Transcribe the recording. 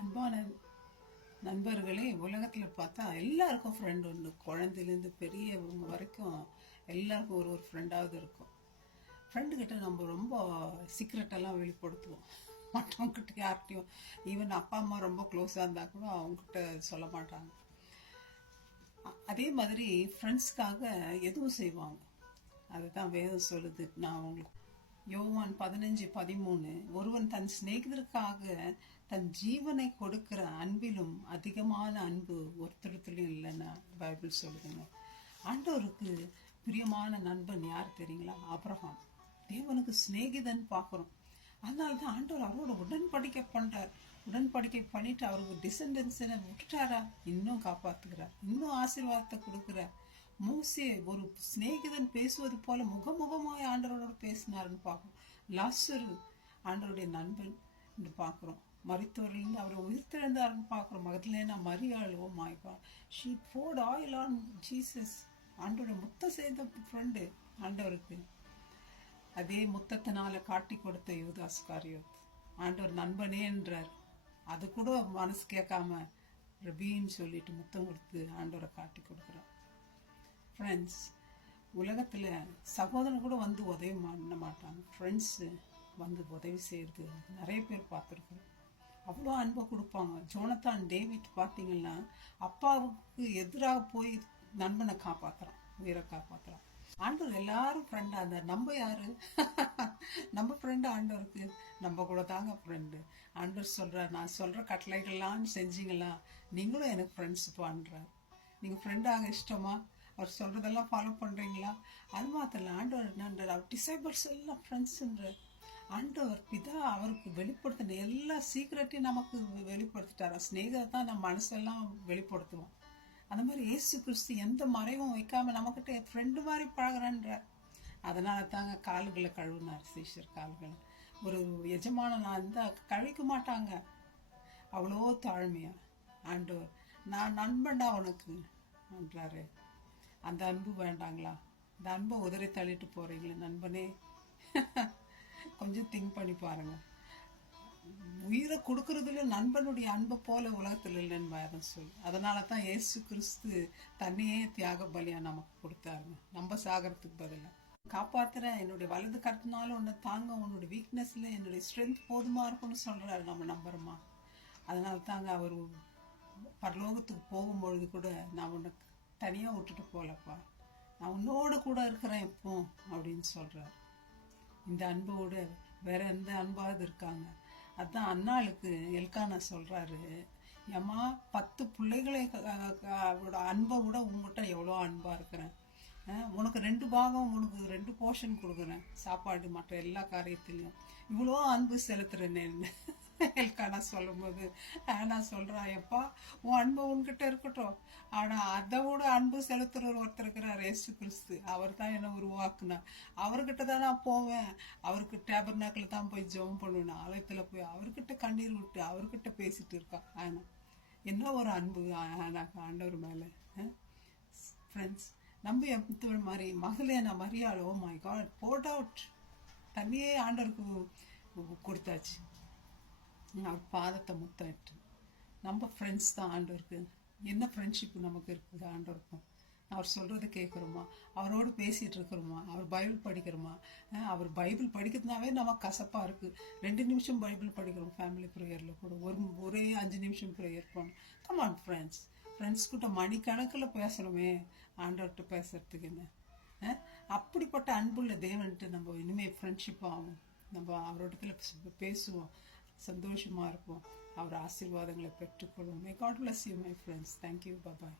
அன்பான நண்பர்களே, உலகத்தில் பார்த்தா எல்லாருக்கும் ஃப்ரெண்ட் உண்டு. குழந்தையிலேருந்து பெரியவங்க வரைக்கும் எல்லாருக்கும் ஒரு ஒரு ஃப்ரெண்டாவது இருக்கும். ஃப்ரெண்டுக்கிட்ட நம்ம ரொம்ப சீக்ரெட்டெல்லாம் வெளிப்படுத்துவோம். மற்றவங்ககிட்ட யார்கிட்டையும், ஈவன் அப்பா அம்மா ரொம்ப க்ளோஸாக இருந்தால் கூட அவங்ககிட்ட சொல்ல மாட்டாங்க. அதே மாதிரி ஃப்ரெண்ட்ஸ்க்காக எதுவும் செய்வாங்க. அதுதான் வேதம் சொல்லுது. நான் அவங்களுக்கு யோவான் 15:13, ஒருவன் தன் சிநேகிதருக்காக தன் ஜீவனை கொடுக்கிற அன்பிலும் அதிகமான அன்பு ஒருத்தருத்திலும் இல்லைன்னா பைபிள் சொல்லுதுங்க. ஆண்டவருக்கு பிரியமான நண்பன் யார் தெரியுங்களா? ஆபிரகாம். தேவனுக்கு சிநேகிதன் பார்க்குறோம். அதனால தான் ஆண்டவர் அவரோட உடன்படிக்கை பண்ணுறார். உடன்படிக்கை பண்ணிட்டு அவருக்கு டிசெண்டன்ஸை விட்டுட்டாரா? இன்னும் காப்பாற்றுக்கிறார், இன்னும் ஆசீர்வாதத்தை கொடுக்குறார். மோசே ஒரு சிநேகிதன் பேசுவது போல முகமுகமாய் ஆண்டவரோட பேசினாருன்னு பார்க்கணும். லாசரு ஆண்டவருடைய நண்பன் என்று பார்க்குறோம். மரித்தவர்லேருந்து அவர் உயிர்த்தெழுந்தாருன்னு பார்க்குறோம். மகதலேனா மரியாள், oh my God, she poured oil on Jesus. ஆண்டவருடைய முத்தம் செய்த ஃப்ரெண்டு ஆண்டவருக்கு. அதே முத்தத்தினால காட்டி கொடுத்த யூதாஸ் காரியோத் ஆண்டவர் நண்பனே என்றார். அது கூட மனசு கேட்காம ரபின்னு சொல்லிட்டு முத்தம் கொடுத்து ஆண்டவரை காட்டி கொடுக்குறார். ஃப்ரெண்ட்ஸ், உலகத்தில் சகோதரன் கூட வந்து உதவி பண்ண மாட்டாங்க. ஃப்ரெண்ட்ஸு வந்து உதவி செய்கிறது நிறைய பேர் பார்த்துருக்குறோம். அவ்வளோ அன்பை கொடுப்பாங்க. ஜோனத்தான் டேவிட் பார்த்தீங்கன்னா அப்பாவுக்கு எதிராக போய் நண்பனை காப்பாற்றுறான், உயிரை காப்பாற்றுறான். ஆண்டவர் எல்லாரும் ஃப்ரெண்டாக இருந்தார். நம்ம யாரு? நம்ம ஃப்ரெண்டு ஆண்டவருக்கு நம்ம கூட தாங்க ஃப்ரெண்டு. ஆண்டவர் சொல்கிறார், நான் சொல்கிற கட்டளைகள்லாம் செஞ்சீங்களா நீங்களும் எனக்கு ஃப்ரெண்ட்ஸ் பண்ணுறார். நீங்கள் ஃப்ரெண்டாக இஷ்டமா? அவர் சொல்கிறதெல்லாம் ஃபாலோ பண்ணுறீங்களா? அது மாத்திரம் இல்லை, ஆண்டவர் என்னன்றார், அவர் டிசைபிள்ஸ் எல்லாம் ஃப்ரெண்ட்ஸுன்றார். ஆண்டவர் பிதா அவருக்கு வெளிப்படுத்தின எல்லா சீக்கிரட்டையும் நமக்கு வெளிப்படுத்திட்டார். ஸ்நேகத்தை தான் நம்ம மனசெல்லாம் வெளிப்படுத்துவோம். அந்த மாதிரி இயேசு கிறிஸ்து எந்த மறைவும் வைக்காம நம்மக்கிட்ட ஃப்ரெண்டு மாதிரி பழகிறான்றார். அதனால தாங்க கால்களை கழுவினார், சீஷர் கால்களை. ஒரு எஜமான நான் இருந்தால் கழிக்க மாட்டாங்க, அவ்வளோ தாழ்மையா. ஆண்டவர் நான் நண்பன்டா உனக்கு என்றாரு. அந்த அன்பு வேண்டாங்களா? அந்த அன்பை உதறி தள்ளிட்டு போறீங்களே நண்பனே. கொஞ்சம் திங்க் பண்ணி பாருங்க. உயிரை கொடுக்கறதுல நண்பனுடைய அன்பை போல உலகத்தில் இல்லைன்னு வேதம் சொல்லு. அதனால தான் இயேசு கிறிஸ்து தன்னையே தியாக பலியா நமக்கு கொடுத்தாருங்க, நம்ம சாகிறதுக்கு பதிலாக. காப்பாத்துறேன், என்னுடைய வலது கருத்துனாலும் உன்னை தாங்க, உன்னுடைய வீக்னஸ்ல என்னுடைய ஸ்ட்ரென்த் போதுமா இருக்கும்னு சொல்றாரு. நம்ம நம்புறோமா? அதனால தாங்க அவர் பரலோகத்துக்கு போகும்பொழுது கூட, நான் உனக்கு தனியாக விட்டுட்டு போகலப்பா, நான் உன்னோட கூட இருக்கிறேன் எப்போ அப்படின்னு சொல்கிறார். இந்த அன்போடு வேற எந்த அன்பாவது இருக்காங்க? அதுதான் அன்னாளுக்கு எல்கானா சொல்கிறாரு, ஏம்மா 10 பிள்ளைகளை அன்பை விட உங்ககிட்ட எவ்வளோ அன்பாக இருக்கிறேன். உனக்கு 2 பாகம், உனக்கு 2 போர்ஷன் கொடுக்குறேன், சாப்பாடு மற்ற எல்லா காரியத்திலையும் இவ்வளோ அன்பு செலுத்துறேன்னு எல்கானா சொல்லும்போது நான் சொல்கிறேன், எப்பா உன் அன்பு உன்கிட்ட இருக்கட்டும், ஆனால் அதை விட அன்பு செலுத்துகிற ஒருத்தர் இருக்கிறார், இயேசு கிறிஸ்து. அவர் தான் என்னை உருவாக்குனார். அவர்கிட்ட தான் நான் போவேன். அவருக்கு டேபர்நாக்கில் தான் போய் ஜெபம் பண்ணுவேன், ஆலயத்தில் போய் அவர்கிட்ட கண்ணீர் விட்டு அவர்கிட்ட பேசிட்டு இருக்கான். ஆனால் என்ன ஒரு அன்பு ஆண்டவர் மேலே. ஃப்ரெண்ட்ஸ், நம்ம எந்த மாதிரி மகளேனா மரியாள், oh my God, poured out தண்ணியே ஆண்டவருக்கு கொடுத்தாச்சு. அவர் பாதத்தை முத்தாயிட்டு. நம்ம ஃப்ரெண்ட்ஸ் தான் ஆண்டவருக்கு. என்ன ஃப்ரெண்ட்ஷிப் நமக்கு இருக்குது ஆண்டவருக்கும்? அவர் சொல்கிறத கேட்குறோமா? அவரோடு பேசிகிட்டு இருக்கிறோமா? அவர் பைபிள் படிக்கிறோமா? அவர் பைபிள் படிக்கிறதுனாவே நமக்கு கசப்பாக இருக்குது. 2 நிமிஷம் பைபிள் படிக்கிறோம் ஃபேமிலி ப்ரேயரில் கூட, ஒரே 5 நிமிஷம் ப்ரேயர் பண்ணணும். கமான் ஃப்ரெண்ட்ஸ், ஃப்ரெண்ட்ஸ் கிட்ட மணிக்கணக்கில் பேசணுமே ஆண்டவர்கிட்ட பேசுறதுக்கு என்ன? அப்படிப்பட்ட அன்புள்ள தேவன்ட்டு நம்ம இனிமேல் ஃப்ரெண்ட்ஷிப் ஆகும். நம்ம அவரோடத்துல பேசுவோம், சந்தோஷமாக இருப்போம், அவர் ஆசீர்வாதங்களை பெற்றுக்கொள்வோம். May God bless you my friends. Thank you, bye.